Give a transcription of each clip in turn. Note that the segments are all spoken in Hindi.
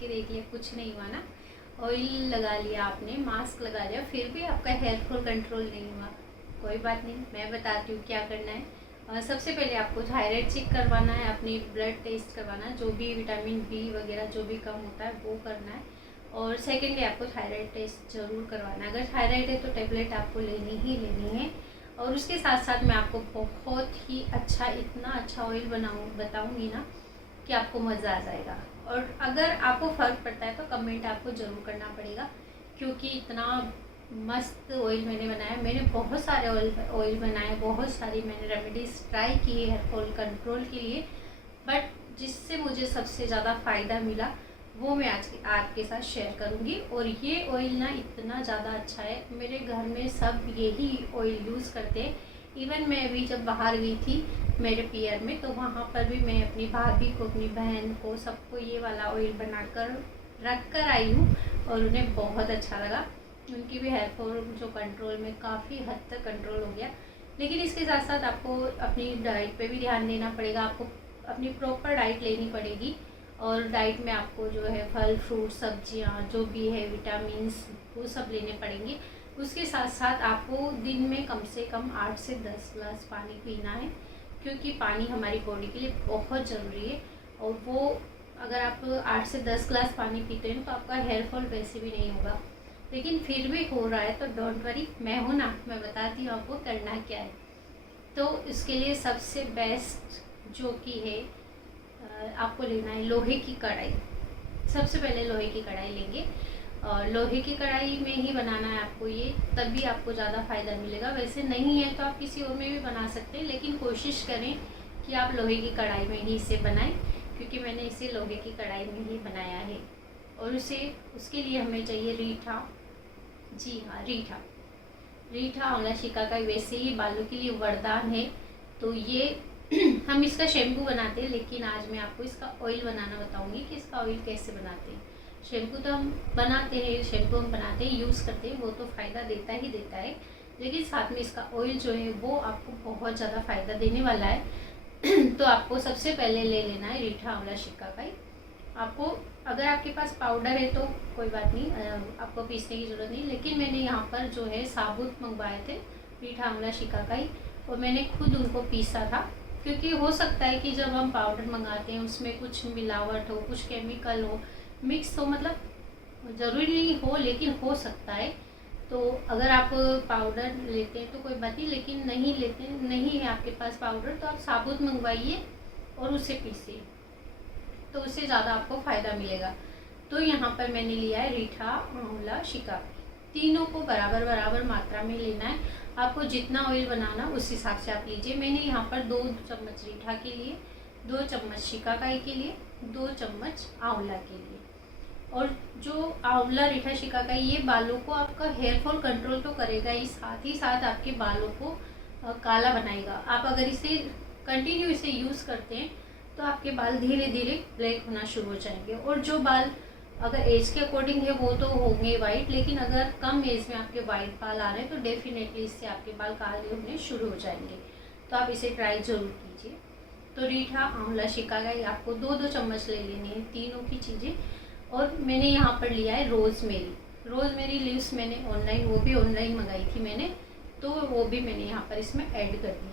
के देख लिया, कुछ नहीं हुआ ना। ऑयल लगा लिया आपने, मास्क लगा लिया, फिर भी आपका हेयर फॉल कंट्रोल नहीं हुआ, कोई बात नहीं, मैं बताती हूँ क्या करना है। सबसे पहले आपको थायराइड चेक करवाना है, अपनी ब्लड टेस्ट करवाना है, जो भी विटामिन बी वगैरह जो भी कम होता है वो करना है। और सेकेंडली आपको थायराइड टेस्ट ज़रूर करवाना है। अगर थायराइड है तो टेबलेट आपको लेनी ही लेनी है। और उसके साथ साथ मैं आपको बहुत ही अच्छा, इतना अच्छा ऑयल बताऊँगी ना कि आपको मज़ा आ जाएगा। और अगर आपको फ़र्क पड़ता है तो कमेंट आपको ज़रूर करना पड़ेगा, क्योंकि इतना मस्त ऑयल मैंने बनाया। मैंने बहुत सारे ऑयल बनाए, बहुत सारी मैंने रेमेडीज़ ट्राई की है हेयर फॉल कंट्रोल के लिए, बट जिससे मुझे सबसे ज़्यादा फ़ायदा मिला वो मैं आज आपके साथ शेयर करूँगी। और ये ऑयल ना इतना ज़्यादा अच्छा है, मेरे घर में सब यही ऑयल यूज़ करते हैं। इवन मैं अभी जब बाहर गई थी मेरे पीयर में, तो वहाँ पर भी मैं अपनी भाभी को, अपनी बहन को, सबको ये वाला ऑयल बनाकर रख कर आई हूँ और उन्हें बहुत अच्छा लगा। उनकी भी हेयर फॉल जो कंट्रोल में काफ़ी हद तक कंट्रोल हो गया। लेकिन इसके साथ साथ आपको अपनी डाइट पे भी ध्यान देना पड़ेगा, आपको अपनी प्रॉपर डाइट लेनी पड़ेगी। और डाइट में आपको जो है फल फ्रूट सब्जियां जो भी है विटामिन्स वो सब लेने पड़ेंगे। उसके साथ साथ आपको दिन में कम से कम 8 से 10 ग्लास पानी पीना है, क्योंकि पानी हमारी बॉडी के लिए बहुत ज़रूरी है। और वो अगर आप 8 से 10 ग्लास पानी पीते हैं तो आपका हेयर फॉल वैसे भी नहीं होगा। लेकिन फिर भी हो रहा है तो डोंट वरी, मैं हूँ ना, मैं बताती हूँ आपको करना क्या है। तो इसके लिए सबसे बेस्ट जो कि है, आपको लेना है लोहे की कढ़ाई। सबसे पहले लोहे की कढ़ाई लेंगे, और लोहे की कढ़ाई में ही बनाना है आपको ये, तभी आपको ज़्यादा फ़ायदा मिलेगा। वैसे नहीं है तो आप किसी और में भी बना सकते हैं, लेकिन कोशिश करें कि आप लोहे की कढ़ाई में ही इसे बनाएं, क्योंकि मैंने इसे लोहे की कढ़ाई में ही बनाया है। और उसके लिए हमें चाहिए रीठा। जी हाँ, रीठा आंवला शिकाकाई वैसे ही बालों के लिए वरदान है। तो ये हम इसका शैम्पू बनाते हैं, लेकिन आज मैं आपको इसका ऑयल बनाना बताऊंगी कि इसका ऑयल कैसे बनाते हैं। शैम्पू तो हम बनाते हैं, यूज़ करते हैं, वो तो फ़ायदा देता ही देता है, लेकिन साथ में इसका ऑयल जो है वो आपको बहुत ज़्यादा फ़ायदा देने वाला है। तो आपको सबसे पहले ले लेना है रीठा आंवला शिकाकाई। आपको अगर आपके पास पाउडर है तो कोई बात नहीं, आपको पीसने की ज़रूरत नहीं, लेकिन मैंने यहाँ पर जो है साबुत मंगवाए थे रीठा आंवला शिकाकाई, और मैंने खुद उनको पीसा था। क्योंकि हो सकता है कि जब हम पाउडर मंगाते हैं उसमें कुछ मिलावट हो, कुछ केमिकल हो, मिक्स हो, मतलब ज़रूरी नहीं हो लेकिन हो सकता है। तो अगर आप पाउडर लेते हैं तो कोई बात नहीं, लेकिन नहीं है आपके पास पाउडर तो आप साबुत मंगवाइए और उसे पीसिए, तो उससे ज़्यादा आपको फ़ायदा मिलेगा। तो यहाँ पर मैंने लिया है रीठा आंवला शिकाकाई, तीनों को बराबर बराबर मात्रा में लेना है। आपको जितना ऑयल बनाना उस हिसाब से आप लीजिए। मैंने यहाँ पर 2 चम्मच रीठा के लिए, 2 चम्मच शिकाकाई के लिए, 2 चम्मच आंवला के लिए। और जो आंवला रीठा शिकाकाई ये बालों को, आपका हेयर फॉल कंट्रोल तो करेगा ही साथ आपके बालों को काला बनाएगा। आप अगर इसे कंटिन्यू इसे यूज़ करते हैं तो आपके बाल धीरे धीरे ब्लैक होना शुरू हो जाएंगे। और जो बाल अगर एज के अकॉर्डिंग है वो तो होंगे वाइट, लेकिन अगर कम एज में आपके वाइट बाल आ रहे हैं तो डेफिनेटली इससे आपके बाल काले होने शुरू हो जाएंगे। तो आप इसे ट्राई ज़रूर कीजिए। तो रीठा आंवला शिकाकाई आपको 2-2 चम्मच ले लेनी है, तीनों की चीज़ें। और मैंने यहाँ पर लिया है रोज़मेरी लीव्स, मैंने वो भी ऑनलाइन मंगाई थी मैंने, तो वो भी मैंने यहाँ पर इसमें ऐड कर दी।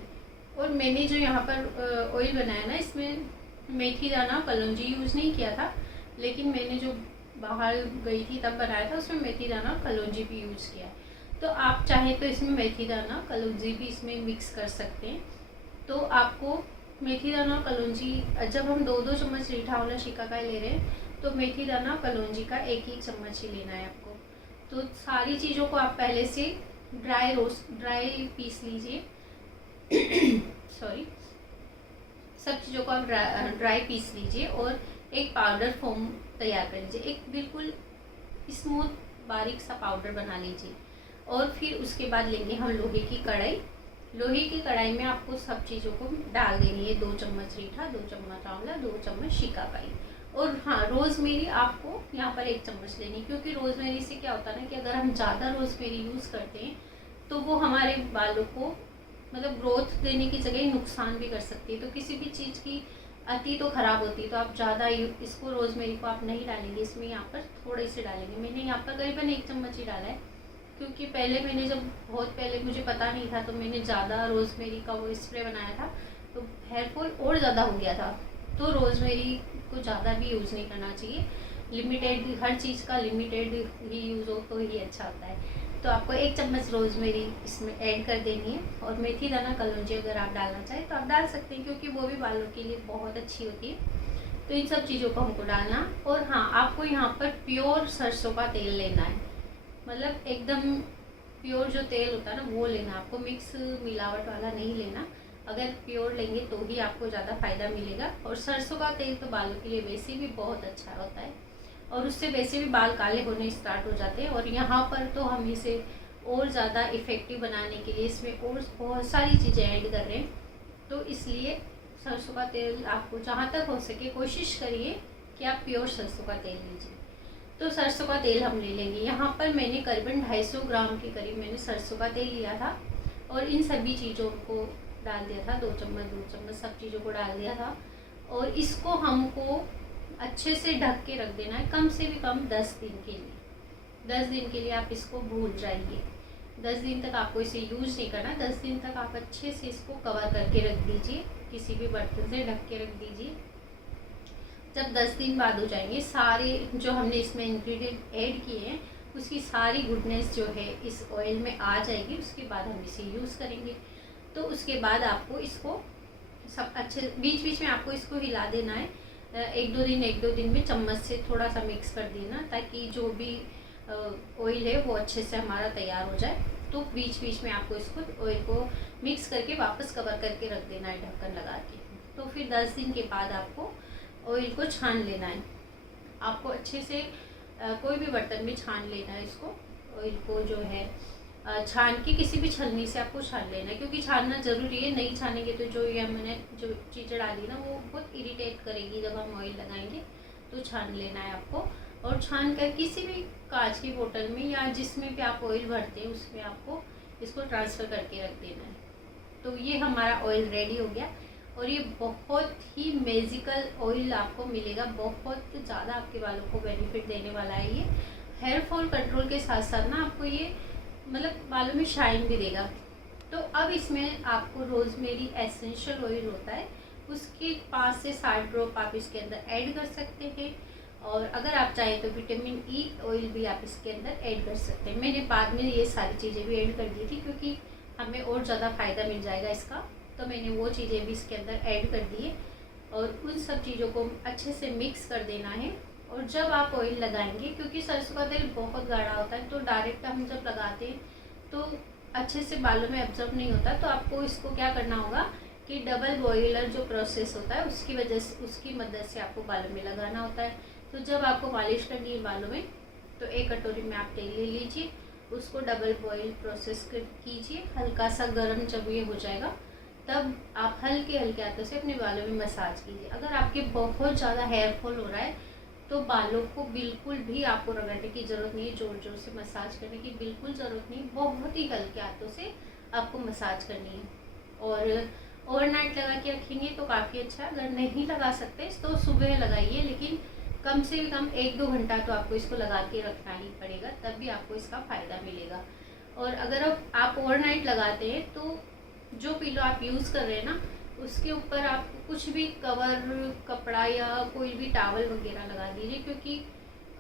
और मैंने जो यहाँ पर ऑयल बनाया ना, इसमें मेथी दाना कलौंजी यूज़ नहीं किया था, लेकिन मैंने जो बाहर गई थी तब बनाया था उसमें मेथी दाना कलौंजी भी यूज़ किया है। तो आप चाहें तो इसमें मेथी दाना कलौंजी भी इसमें मिक्स कर सकते हैं। तो आपको मेथी दाना कलौंजी, जब हम 2-2 चम्मच रीठा आंवला शिकाकाई ले रहे हैं तो मेथी दाना कलौंजी का 1-1 चम्मच ही लेना है आपको। तो सारी चीज़ों को आप पहले से ड्राई पीस लीजिए। सॉरी, सब चीज़ों को आप ड्राई पीस लीजिए और एक पाउडर फॉर्म तैयार कर लीजिए। एक बिल्कुल स्मूथ बारीक सा पाउडर बना लीजिए। और फिर उसके बाद लेंगे हम लोहे की कढ़ाई में आपको सब चीज़ों को डाल देनी है। 2 चम्मच रीठा, 2 चम्मच आंवला, 2 चम्मच शिकाकाई। और हाँ, रोज़मेरी आपको यहाँ पर 1 चम्मच लेनी, क्योंकि रोज़मेरी से क्या होता है ना कि अगर हम ज़्यादा रोज़मेरी यूज़ करते हैं तो वो हमारे बालों को मतलब ग्रोथ देने की जगह नुकसान भी कर सकती है। तो किसी भी चीज़ की अति तो ख़राब होती है, तो आप ज़्यादा इसको रोज़मेरी को आप नहीं डालेंगे, इसमें यहाँ पर थोड़े से डालेंगे। मैंने यहाँ पर करीबन 1 चम्मच ही डाला है, क्योंकि पहले मैंने जब बहुत पहले मुझे पता नहीं था तो मैंने ज़्यादा रोज़मेरी का वो स्प्रे बनाया था, तो हेयर फॉल और ज़्यादा हो गया था। तो रोज़मेरी को ज़्यादा भी यूज़ नहीं करना चाहिए, लिमिटेड, हर चीज़ का लिमिटेड ही यूज़ हो तो ही अच्छा होता है। तो आपको 1 चम्मच रोज़मेरी इसमें ऐड कर देनी है, और मेथी दाना कलौंजी अगर आप डालना चाहें तो आप डाल सकते हैं, क्योंकि वो भी बालों के लिए बहुत अच्छी होती है। तो इन सब चीज़ों को हमको डालना। और हाँ, आपको यहाँ पर प्योर सरसों का तेल लेना है, मतलब एकदम प्योर जो तेल होता है ना वो लेना, आपको मिक्स मिलावट वाला नहीं लेना। अगर प्योर लेंगे तो ही आपको ज़्यादा फ़ायदा मिलेगा। और सरसों का तेल तो बालों के लिए वैसे भी बहुत अच्छा होता है, और उससे वैसे भी बाल काले होने स्टार्ट हो जाते हैं। और यहाँ पर तो हम इसे और ज़्यादा इफ़ेक्टिव बनाने के लिए इसमें और बहुत सारी चीज़ें ऐड कर रहे हैं, तो इसलिए सरसों का तेल आपको जहाँ तक हो सके कोशिश करिए कि आप प्योर सरसों का तेल लीजिए। तो सरसों का तेल हम ले लेंगे। यहाँ पर मैंने करीबन 250 ग्राम के करीब मैंने सरसों का तेल लिया था, और इन सभी चीज़ों को डाल दिया था, 2 चम्मच सब चीज़ों को डाल दिया था। और इसको हमको अच्छे से ढक के रख देना है, कम से भी कम 10 दिन के लिए। 10 दिन के लिए आप इसको भूल जाइए। 10 दिन तक आपको इसे यूज़ नहीं करना। 10 दिन तक आप अच्छे से इसको कवर करके रख दीजिए, किसी भी बर्तन से ढक के रख दीजिए। जब 10 दिन बाद हो जाएंगे, सारे जो हमने इसमें इंग्रेडिएंट ऐड किए हैं उसकी सारी गुडनेस जो है इस ऑयल में आ जाएगी, उसके बाद हम इसे यूज़ करेंगे। तो उसके बाद आपको इसको सब अच्छे बीच बीच में आपको इसको हिला देना है। एक दो दिन में चम्मच से थोड़ा सा मिक्स कर देना, ताकि जो भी ऑयल है वो अच्छे से हमारा तैयार हो जाए। तो बीच बीच में आपको इसको ऑयल को मिक्स करके वापस कवर करके रख देना है ढक्कन लगा के। तो फिर 10 दिन के बाद आपको ऑयल को छान लेना है। आपको अच्छे से कोई भी बर्तन में छान लेना है इसको, ऑयल को जो है छान के किसी भी छलनी से आपको छान लेना है, क्योंकि छानना ज़रूरी है। नहीं छानेंगे तो जो ये हमने जो चीज़ें डाली ना वो बहुत इरिटेट करेगी जब हम ऑयल लगाएंगे। तो छान लेना है आपको, और छान कर किसी भी कांच की बोतल में या जिसमें भी आप ऑयल भरते हैं उसमें आपको इसको ट्रांसफ़र करके रख देना है। तो ये हमारा ऑयल रेडी हो गया, और ये बहुत ही मैजिकल ऑयल आपको मिलेगा, बहुत ज़्यादा आपके बालों को बेनिफिट देने वाला है। ये हेयर फॉल कंट्रोल के साथ साथ ना आपको ये मतलब बालों में शाइन भी देगा। तो अब इसमें आपको रोज़मेरी एसेंशियल ऑयल होता है, उसके 5 से 7 ड्रॉप आप इसके अंदर ऐड कर सकते हैं। और अगर आप चाहें तो विटामिन ई ऑयल भी आप इसके अंदर ऐड कर सकते हैं। मैंने बाद में ये सारी चीज़ें भी ऐड कर दी थी, क्योंकि हमें और ज़्यादा फ़ायदा मिल जाएगा इसका, तो मैंने वो चीज़ें भी इसके अंदर ऐड कर दी है। और उन सब चीज़ों को अच्छे से मिक्स कर देना है। और जब आप ऑयल लगाएंगे, क्योंकि सरसों का तेल बहुत गाढ़ा होता है, तो डायरेक्ट हम जब लगाते हैं तो अच्छे से बालों में एब्जॉर्ब नहीं होता। तो आपको इसको क्या करना होगा कि डबल बॉयलर जो प्रोसेस होता है उसकी वजह से, उसकी मदद से आपको बालों में लगाना होता है। तो जब आपको मालिश करनी है बालों में, तो 1 कटोरी में आप तेल ले लीजिए, उसको डबल बॉयल प्रोसेस कीजिए। हल्का सा गर्म जब ये हो जाएगा तब आप हल्के हल्के हाथों से अपने बालों में मसाज कीजिए। अगर आपके बहुत ज़्यादा हेयर फॉल हो रहा है तो बालों को बिल्कुल भी आपको रगड़ने की ज़रूरत नहीं है, ज़ोर ज़ोर से मसाज करने की बिल्कुल ज़रूरत नहीं, बहुत ही हल्के हाथों से आपको मसाज करनी है। और ओवरनाइट लगा के रखेंगे तो काफ़ी अच्छा है। अगर नहीं लगा सकते तो सुबह लगाइए, लेकिन कम से भी कम 1-2 घंटा तो आपको इसको लगा के रखना ही पड़ेगा, तब भी आपको इसका फ़ायदा मिलेगा। और अगर आप ओवरनाइट लगाते हैं तो जो पिलो आप यूज़ कर रहे हैं ना उसके ऊपर आप कुछ भी कवर कपड़ा या कोई भी टावल वगैरह लगा दीजिए, क्योंकि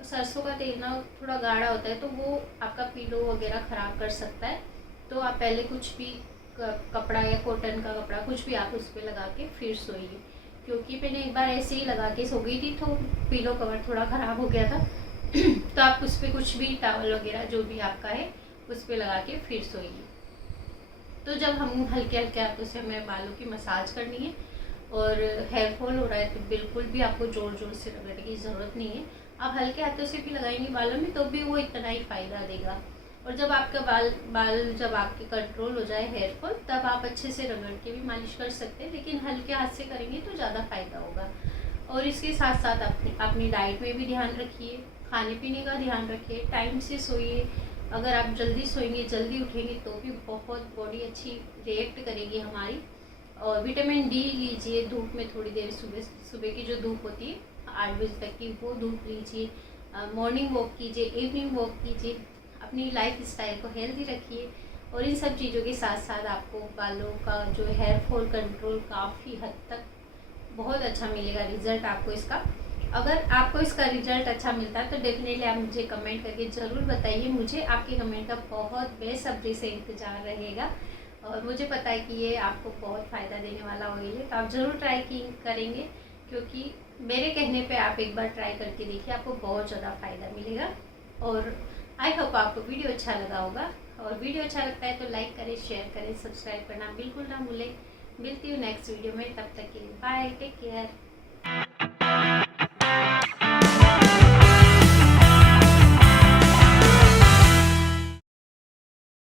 सरसों का तेल ना थोड़ा गाढ़ा होता है तो वो आपका पिलो वगैरह ख़राब कर सकता है। तो आप पहले कुछ भी कपड़ा या कॉटन का कपड़ा कुछ भी आप उस पर लगा के फिर सोइए, क्योंकि मैंने एक बार ऐसे ही लगा के सो गई थी तो पिलो कवर थोड़ा ख़राब हो गया था। तो आप उस पर कुछ भी टावल वगैरह जो भी आपका है उस पर लगा के फिर सोइए। तो जब हम हल्के हल्के हाथों से हमें बालों की मसाज करनी है और हेयर फॉल हो रहा है तो बिल्कुल भी आपको ज़ोर ज़ोर से रगड़ने की ज़रूरत नहीं है। आप हल्के हाथों से भी लगाएंगे बालों में तो भी वो इतना ही फ़ायदा देगा। और जब आपका बाल जब आपके कंट्रोल हो जाए हेयर फॉल, तब आप अच्छे से रगड़ के भी मालिश कर सकते हैं, लेकिन हल्के हाथ से करेंगे तो ज़्यादा फ़ायदा होगा। और इसके साथ साथ अपनी डाइट में भी ध्यान रखिए, खाने पीने का ध्यान रखिए, टाइम से सोइए। अगर आप जल्दी सोएंगे जल्दी उठेंगे तो भी बहुत बॉडी अच्छी रिएक्ट करेगी हमारी। और विटामिन डी लीजिए धूप में थोड़ी देर, सुबह सुबह की जो धूप होती है 8 बजे तक की, वो धूप लीजिए। मॉर्निंग वॉक कीजिए, इवनिंग वॉक कीजिए, अपनी लाइफ स्टाइल को हेल्दी रखिए। और इन सब चीज़ों के साथ साथ आपको बालों का जो हेयर फॉल कंट्रोल काफ़ी हद तक बहुत अच्छा मिलेगा रिजल्ट आपको इसका। अगर आपको इसका रिजल्ट अच्छा मिलता है तो डेफिनेटली आप मुझे कमेंट करके ज़रूर बताइए। मुझे आपके कमेंट का बहुत बेसब्री से इंतज़ार रहेगा और मुझे पता है कि ये आपको बहुत फ़ायदा देने वाला ऑयल है, तो आप ज़रूर ट्राई करेंगे, क्योंकि मेरे कहने पे आप एक बार ट्राई करके देखिए, आपको बहुत ज़्यादा फ़ायदा मिलेगा। और आई होप आपको वीडियो अच्छा लगा होगा, और वीडियो अच्छा लगता है तो लाइक करें, शेयर करें, सब्सक्राइब करना बिल्कुल ना भूलें। मिलती हूँ नेक्स्ट वीडियो में, तब तक के लिए बाय, टेक केयर।